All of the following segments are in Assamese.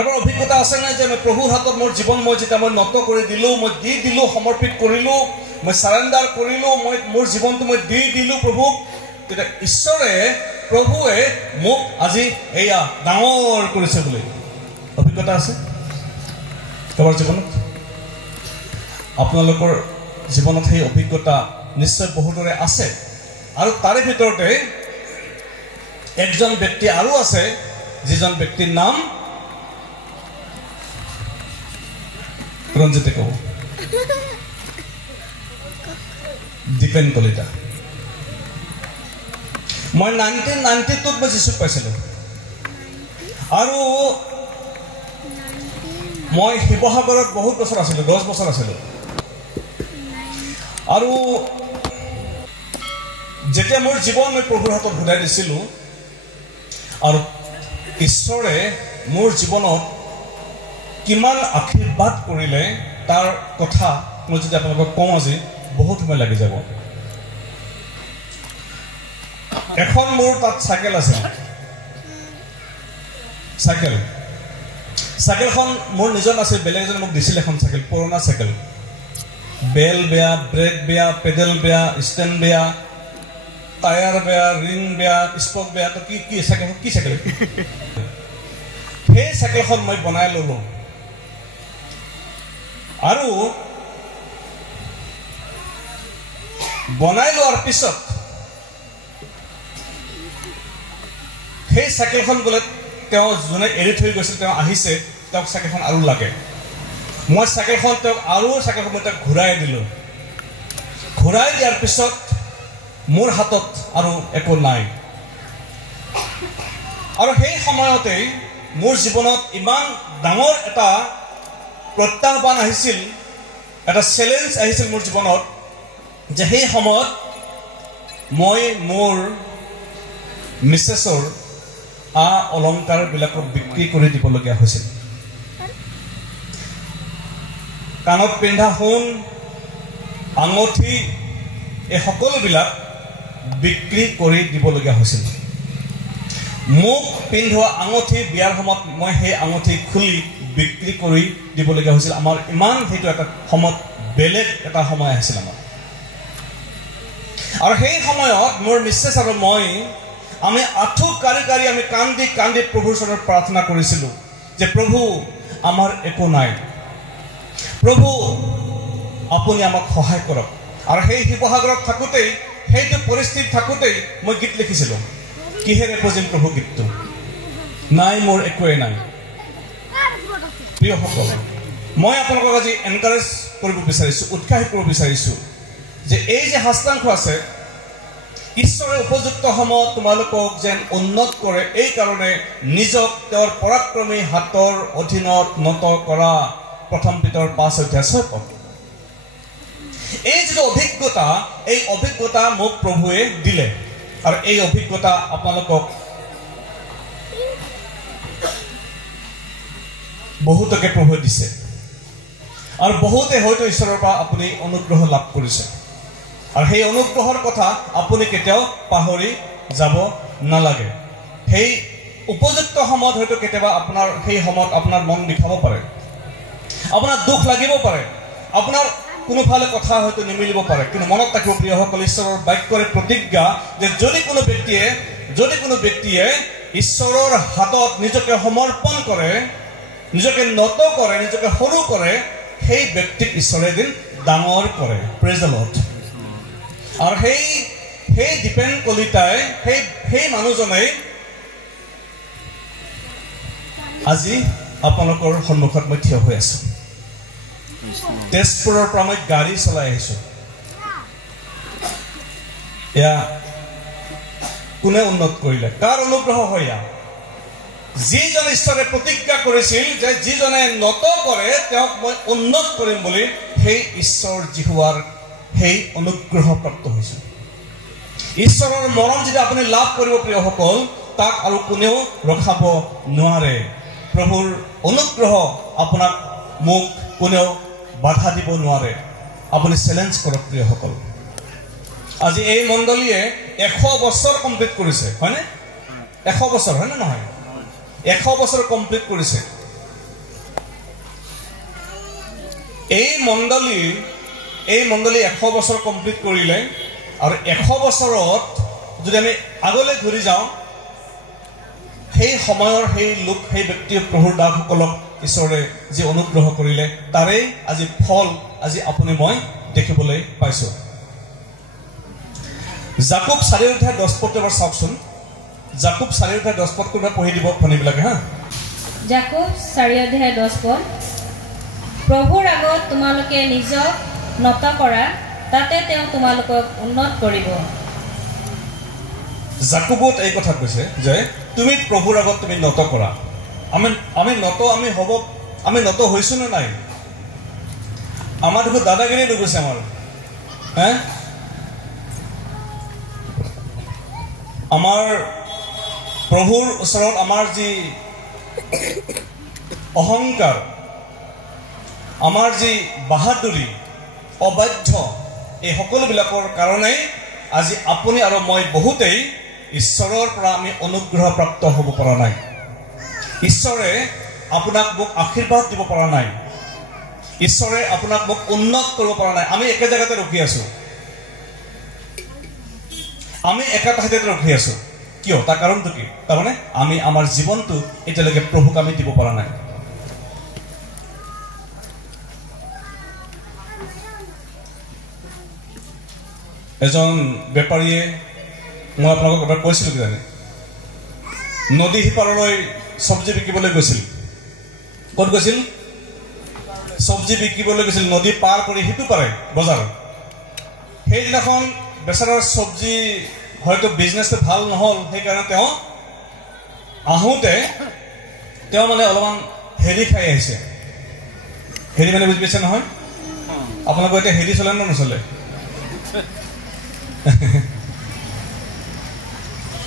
তাৰপৰা অভিজ্ঞতা আছে নাই যে মই প্ৰভুৰ হাতত মোৰ জীৱন মই যেতিয়া মই নত কৰি দিলোঁ, মই দি দিলোঁ, সমৰ্পিত কৰিলোঁ, মই চাৰেণ্ডাৰ কৰিলোঁ, মই মোৰ জীৱনটো মই দি দিলোঁ প্ৰভুক, তেতিয়া ঈশ্বৰে প্ৰভুৱে মোক আজি এয়া ডাঙৰ কৰিছে বুলি অভিজ্ঞতা আছে কাৰোবাৰ জীৱনত? আপোনালোকৰ জীৱনত সেই অভিজ্ঞতা নিশ্চয় বহুতৰে আছে। আৰু তাৰে ভিতৰতে একজন ব্যক্তি আৰু আছে, যিজন ব্যক্তিৰ নাম ৰঞ্জিতে ক'ব, দীপেন কলিতা। মই 1992 মই যীচুক পাইছিলোঁ আৰু মই শিৱসাগৰত বহুত বছৰ আছিলোঁ, 10 বছৰ আছিলোঁ। আৰু যেতিয়া মোৰ জীৱন মই প্ৰভুৰ হাতত ঘূৰাই দিছিলোঁ আৰু ঈশ্বৰে মোৰ জীৱনত কিমান আশীৰ্বাদ কৰিলে তাৰ কথা মই যদি আপোনালোকক কওঁ আজি বহুত সময় লাগি যাব। এখন মোৰ তাত চাইকেল আছিল, চাইকেলখন মোৰ নিজৰ নাছিল, বেলেগ এজনে মোক দিছিল এখন চাইকেল, পুৰণা চাইকেল। বেল বেয়া, ব্ৰেক বেয়া, পেডেল বেয়া, ষ্টেণ্ড বেয়া, টায়াৰ বেয়া, ৰিং বেয়া, স্পক বেয়া, তো কি চাইকেল, কি চাইকেল? সেই চাইকেলখন মই বনাই ল'লোঁ আৰু বনাই লোৱাৰ পিছত সেই চাইকেলখন বোলে তেওঁ যোনে এৰি থৈ গৈছিল তেওঁ আহিছে, তেওঁক চাইকেলখন আৰু লাগে। মই চাইকেলখন তেওঁক আৰু চাইকেলখন মই তেওঁক ঘূৰাই দিলোঁ। ঘূৰাই দিয়াৰ পিছত মোৰ হাতত আৰু একো নাই। আৰু সেই সময়তেই মোৰ জীৱনত ইমান ডাঙৰ এটা প্ৰত্যাহ্বান আহিছিল, এটা চেলেঞ্জ আহিছিল মোৰ জীৱনত, যে সেই সময়ত মই মোৰ মিছেছৰ অলংকাৰবিলাকক বিক্ৰী কৰি দিবলগীয়া হৈছিল। কাণত পিন্ধা সোণ, আঙঠি, এই সকলোবিলাক বিক্ৰী কৰি দিবলগীয়া হৈছিল। মোক পিন্ধোৱা আঙঠি বিয়াৰ সময়ত মই সেই আঙঠি খুলি বিক্ৰী কৰি দিবলগীয়া হৈছিল। আমাৰ ইমান সেইটো এটা সময়ত বেলেগ এটা সময় আহিছিল আমাৰ। আৰু সেই সময়ত মোৰ মিছেছ আৰু মই আমি আঁঠু কাঢ়ি কাঢ়ি আমি কান্দি কান্দি প্ৰভুৰ ওচৰত প্ৰাৰ্থনা কৰিছিলোঁ যে প্ৰভু আমাৰ একো নাই, প্ৰভু আপুনি আমাক সহায় কৰক। আৰু সেই শিৱসাগৰত থাকোঁতেই, সেইটো পৰিস্থিতি থাকোঁতেই মই গীত লিখিছিলোঁ। কিহেৰে পুজিম প্ৰভু গীতটো, নাই মোৰ একোৱেই নাই। প্ৰিয়সকল, মই আপোনালোকক আজি এনকাৰেজ কৰিব বিচাৰিছোঁ, উৎসাহিত কৰিব বিচাৰিছোঁ যে এই যে সাষ্টাংগ আছে, ঈশ্বৰে উপযুক্ত সময়ত তোমালোকক যেন উন্নত কৰে, এই কাৰণে নিজক তেওঁৰ পৰাক্ৰমী হাতৰ অধীনত নত কৰা। প্ৰথম পিতৰ 5 অধ্যায় 6 পদ। এই যিটো অভিজ্ঞতা, এই অভিজ্ঞতা মোক প্ৰভুৱে দিলে আৰু এই অভিজ্ঞতা আপোনালোকক বহুতকে প্ৰভুৱে দিছে আৰু বহুতে হয়তো ঈশ্বৰৰ পৰা আপুনি অনুগ্ৰহ লাভ কৰিছে। আৰু সেই অনুগ্ৰহৰ কথা আপুনি কেতিয়াও পাহৰি যাব নালাগে। সেই উপযুক্ত সময়ত হয়তো কেতিয়াবা আপোনাৰ সেই সময়ত আপোনাৰ মন বিষাব পাৰে, আপোনাৰ দুখ লাগিব পাৰে, আপোনাৰ কোনোফালে কথা হয়তো নিমিলিব পাৰে, কিন্তু মনত ৰাখিব প্ৰিয়সকল, ঈশ্বৰৰ বাক্যৰে প্ৰতিজ্ঞা যে যদি কোনো ব্যক্তিয়ে ঈশ্বৰৰ হাতত নিজকে সমৰ্পণ কৰে, নিজকে নত কৰে, নিজকে সৰু কৰে, সেই ব্যক্তিক ঈশ্বৰে এদিন ডাঙৰ কৰে। Praise the lord. আৰু সেই দীপেন কলিতাই, সেই মানুহজনে আজি আপোনালোকৰ সন্মুখত মই থিয় হৈ আছো। তেজপুৰৰ পৰা মই গাড়ী চলাই আহিছো। এয়া কোনে উন্নত কৰিলে, কাৰ অনুগ্ৰহ হয়? যিজন ঈশ্বৰে প্ৰতিজ্ঞা কৰিছিল যে যিজনে নত কৰে তেওঁক মই উন্নত কৰিম বুলি, সেই ঈশ্বৰ জিহুৱাৰ সেই অনুগ্ৰহ প্ৰাপ্ত হৈছে। ঈশ্বৰৰ মৰম যেতিয়া আপুনি লাভ কৰিব প্ৰিয়সকল, তাক আৰু কোনেও ৰখাব নোৱাৰে। প্ৰভুৰ অনুগ্ৰহ আপোনাক মোক কোনেও বাধা দিব নোৱাৰে। আপুনি চেলেঞ্জ কৰক প্ৰিয়সকল। আজি এই মণ্ডলীয়ে 100 বছৰ কমপ্লিট কৰিছে, হয়নে? 100 বছৰ, হয়নে নহয়? 100 বছৰ কমপ্লিট কৰিছে। এই মণ্ডলী 100 বছৰ কমপ্লিট কৰিলে আৰু 100 বছৰত যদি আমি আগলৈ ঘূৰি যাওঁ সেই সময়ৰ সেই ব্যক্তি প্ৰভুৰ দাসসকলক ঈশ্বৰে যি অনুগ্ৰহ কৰিলে তাৰে আজি ফল আজি আপুনি মই দেখিবলৈ পাইছো জাকব 4:10 এবাৰ চাওকচোন জাকব 4:10 কোনোবা পঢ়ি দিব ভনীবিলাকে হা জাকব 4:10 প্ৰভুৰ আগত তোমালোকে নিজক নত কৰা তাতে তেওঁ তোমালোকক উন্নত কৰিব জাকবত এই কথা কৈছে যে তুমি প্ৰভুৰ আগত তুমি নত কৰা আমি নত হৈছো নে নাই আমাৰ দেখো দাদাগিৰি নুগুছে আমাৰ আমাৰ প্ৰভুৰ ওচৰত আমাৰ যি অহংকাৰ আমাৰ যি বাহাদুৰি অবাধ্য এই সকলোবিলাকৰ কাৰণে আজি আপুনি আৰু মই বহুতেই ঈশ্বৰৰ পৰা আমি অনুগ্ৰহ প্ৰাপ্ত হ'ব পৰা নাই ঈশ্বৰে আপোনাক মোক আশীৰ্বাদ দিব পৰা নাই ঈশ্বৰে আপোনাক মোক উন্নত কৰিব পৰা নাই আমি একে জায়গাতে ৰখি আছো আমি একা ঠাইতে ৰখি আছো কিয় তাৰ কাৰণটো কি তাৰমানে আমি আমাৰ জীৱনটো এতিয়ালৈকে প্ৰভুক আমি দিব পৰা নাই এজন বেপাৰীয়ে মই আপোনালোকক এবাৰ কৈছিলোঁ কিজানি নদী সিপাৰলৈ চব্জি বিকিবলৈ গৈছিল ক'ত গৈছিল চব্জি বিকিবলৈ গৈছিল নদী পাৰ কৰি সিটো পাৰে বজাৰ সেইদিনাখন বেচাৰাৰ চব্জি হয়তো বিজনেছটো ভাল নহ'ল সেইকাৰণে তেওঁ আহোঁতে তেওঁ মানে অলপমান হেৰি খাই আহিছে হেৰি মানে বুজি পাইছে নহয় আপোনালোকৰ এতিয়া হেৰি চলে নে নচলে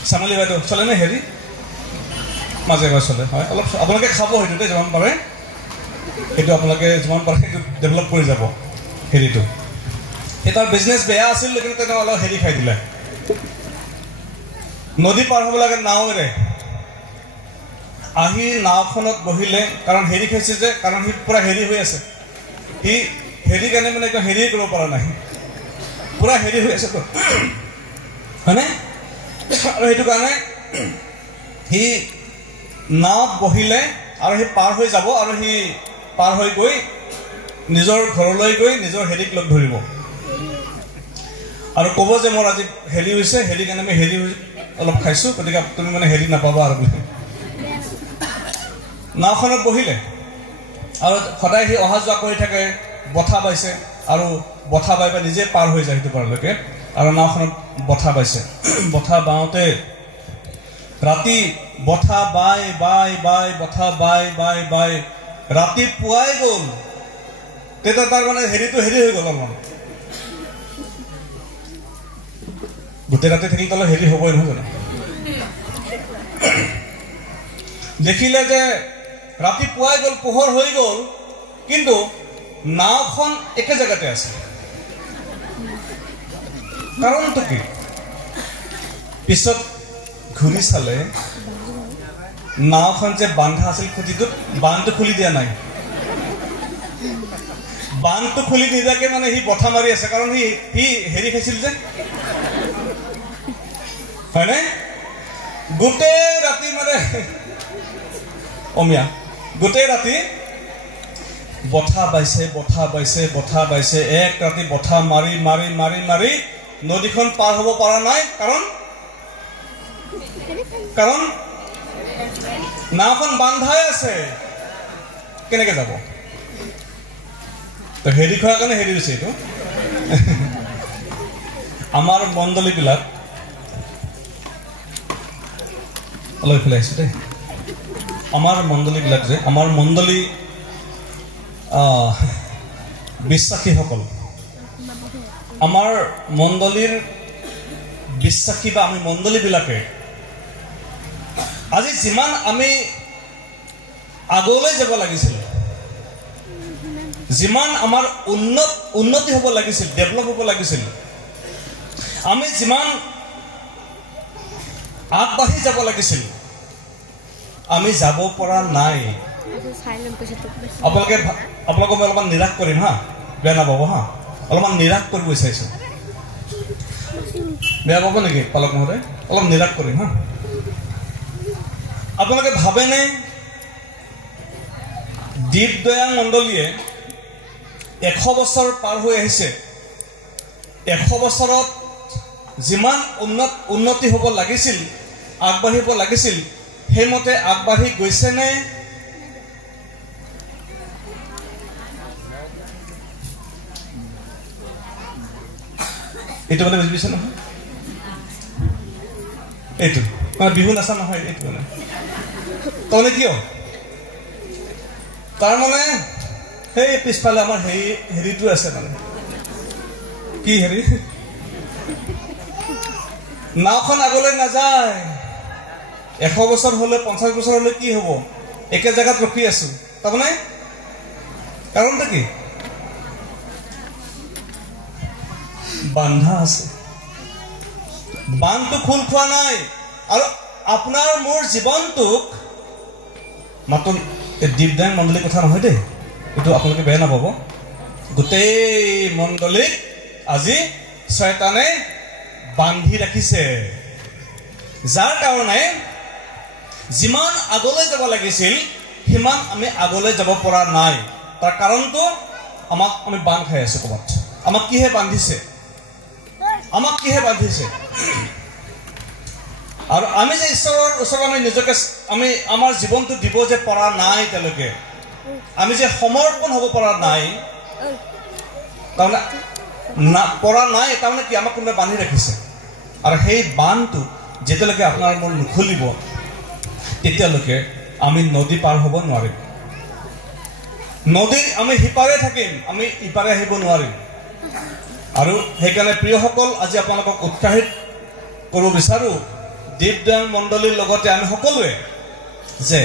চামলি বাইদেউ চলে নে হেৰি মাজে মাজে চলে হয় অলপ আপোনালোকে খাব সেইটোতে যিমান পাৰে সেইটো আপোনালোকে যিমান পাৰে সেইটো ডেভেলপ কৰি যাব হেৰিটো সেই তাৰ বিজনেছ বেয়া আছিল কিন্তু তেওঁ অলপ হেৰি খাই দিলে নদী পাৰ হ'ব লাগে নাৱেৰে আহি নাওখনত বহিলে কাৰণ হেৰি খাইছে যে কাৰণ সি পুৰা হেৰি হৈ আছে সি হেৰি কাৰণে মানে একদম হেৰি কৰিব পৰা নাই পুৰা হেৰি হৈ আছে হয়নে আৰু সেইটো কাৰণে সি নাৱত বহিলে আৰু সি পাৰ হৈ যাব আৰু সি পাৰ হৈ গৈ নিজৰ ঘৰলৈ গৈ নিজৰ হেৰিক লগ ধৰিব আৰু ক'ব যে মোৰ আজি হেৰি হৈছে হেৰি কাৰণে আমি হেৰি অলপ খাইছোঁ গতিকে তুমি মানে হেৰি নাপাবা আৰু বুলি নাওখনত বহিলে আৰু সদায় সি অহা যোৱা কৰি থাকে বঠা বাইছে আৰু বঠা বাই নিজে পাৰ হৈ যায় সেইটো পাৰলৈকে আৰু নাওখনত বঠা বাইছে বঠা বাওঁতে ৰাতি বঠা bye bye bye বঠা bye bye bye ৰাতি পুৱাই গ'ল তেতিয়া তাৰ মানে হেৰিটো হেৰি হৈ গ'ল অলপমান গোটেই ৰাতি থাকিলে তালৈ হেৰি হ'বই নহয় জানো দেখিলে যে ৰাতি পুৱাই গ'ল পোহৰ হৈ গ'ল কিন্তু নাওখন একে জেগাতে আছে কাৰণটো কি পিছত ঘূৰি চালে নাওখন যে বান্ধা আছিল খুঁটিটোত বান্ধটো খুলি দিয়া নাই বান্ধটো খুলি নিদিয়াকে মানে সি বঠা মাৰি আছে কাৰণ সি হেৰি খাইছিল যে হয়নে গোটেই ৰাতি মানে অমিয়া গোটেই ৰাতি বঠা বাইছে বঠা বাইছে বঠা বাইছে এক ৰাতি বঠা মাৰি মাৰি মাৰি মাৰি নদীখন পাৰ হ'ব পৰা নাই কাৰণ নাওখন বান্ধাই আছে কেনেকে যাব তো হেৰি খোৱাৰ কাৰণে হেৰি হৈছে এইটো আমাৰ মণ্ডলীবিলাক অলপ এইফালে আহিছোঁ দেই আমাৰ মণ্ডলীবিলাক যে আমাৰ মণ্ডলী বিশ্বাসীসকল আমাৰ মণ্ডলীৰ বিশ্বাসী বা আমি মণ্ডলীবিলাকে আজি যিমান আমি আগলৈ যাব লাগিছিল যিমান আমাৰ উন্নতি হ'ব লাগিছিল ডেভেলপ হ'ব লাগিছিল আমি যিমান আগবাঢ়ি যাব লাগিছিল আমি যাব পৰা নাই আপোনালোকে আপোনালোকক মই অলপমান নিৰাশ কৰিম হা, বেয়া নাপাব হা, অলপমান নিৰাশ কৰিব বিচাৰিছোঁ। বেয়া পাব নেকি পালক মহোদয়? অলপ নিৰাশ কৰিম হা। আপোনালোকে ভাবেনে দীপদয়া মণ্ডলীয়ে 100 বছৰ পাৰ হৈ আহিছে, 100 বছৰত যিমান উন্নতি হ'ব লাগিছিল, আগবাঢ়িব লাগিছিল, সেইমতে আগবাঢ়ি গৈছেনে? এইটো মানে বুজি পাইছে নহয়? এইটো মানে বিহু নাচা নহয়, এইটো মানে তাৰমানে কিয়? তাৰমানে সেই পিছফালে আমাৰ হেৰিটো আছে, মানে কি হেৰি, নাওখন আগলৈ নাযায়। 100 বছৰ হলে 50 বছৰ হলে কি হব? একে জেগাত ৰখি আছো। তাৰমানে কাৰণটো কি? বান্ধা আছে, বান্ধটো খোল খোৱা নাই। আৰু আপোনাৰ মোৰ জীৱনটোক মাত্ৰ দীপদাং মণ্ডলীৰ কথা নহয় দেই, এইটো আপোনালোকে বেয়া নাপাব। গোটেই মণ্ডলীক আজি শয়তানে বান্ধি ৰাখিছে, যাৰ কাৰণে যিমান আগলৈ যাব লাগিছিল সিমান আমি আগলৈ যাব পৰা নাই। তাৰ কাৰণটো আমি বান্ধ খাই আছো ক'ৰবাত। আমাক কিহে বান্ধিছে? আমাক কিহে বান্ধিছে? আৰু আমি যে ঈশ্বৰৰ ওচৰত আমি নিজকে আমাৰ জীৱনটো দিব যে পৰা নাই, তেওঁলোকে আমি যে সমৰ্পণ হ'ব পৰা নাই, তাৰমানে পৰা নাই, তাৰমানে কি? আমাক কোনোবাই বান্ধি ৰাখিছে। আৰু সেই বান্ধটো যেতিয়ালৈকে আপোনাৰ মন নুখুলিব তেতিয়ালৈকে আমি নদী পাৰ হ'ব নোৱাৰিম। নদীৰ আমি সিপাৰে থাকিম, আমি ইপাৰে আহিব নোৱাৰিম। আৰু সেইকাৰণে প্ৰিয়সকল, আজি আপোনালোকক উৎসাহিত কৰিব বিচাৰো, দীপদাং মণ্ডলীৰ লগতে আমি সকলোৱে, যে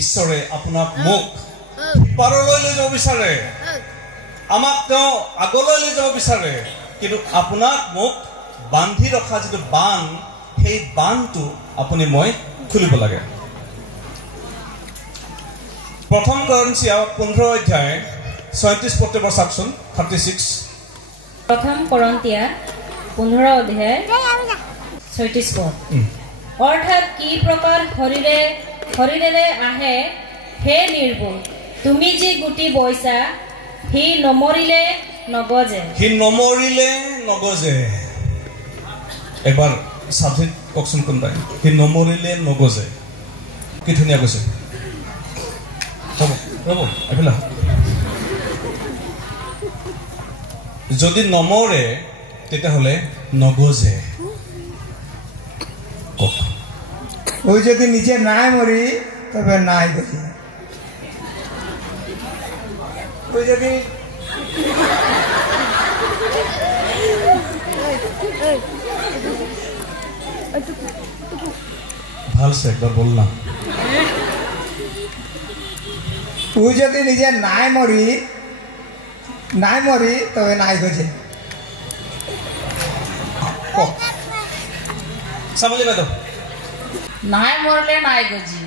ঈশ্বৰে আপোনাক মোক সিপাৰলৈ লৈ যাব বিচাৰে, আমাক তেওঁ আগলৈ লৈ যাব বিচাৰে, কিন্তু আপোনাক মোক বান্ধি ৰখা যিটো বান্ধ, সেই বান্ধটো আপুনি মই খুলিব লাগে। 1 কৰিন্থিয়া 15 অধ্যায় 36 পদ চাওকচোন। 36 1 কৰিন্থিয়া 15 অধ্যায় 36 পদ। অৰ্থাৎ কি প্ৰকাৰ শৰীৰেৰে আহে হে নিৰ্ভুল, তুমি যি গুটি বৈছা সি নমৰিলে নগজে। সি নমৰিলে নগজে। এবাৰ সাধিত কওকচোন কোনবাই, সি নমৰিলে নগজে। কি ধুনীয়া কৈছে। ৰ'ব এইফালে, যদি নমৰে তেতিয়াহ'লে নগজে। ওই যদি নিজে নাই মরি তবে নাই গজি। ওই যদি ভালছে একবার বললাম, ওই যদি নিজে নাই মরি তবে নাই গজে। সামনে বেদো নাই মরলে নাই গজি।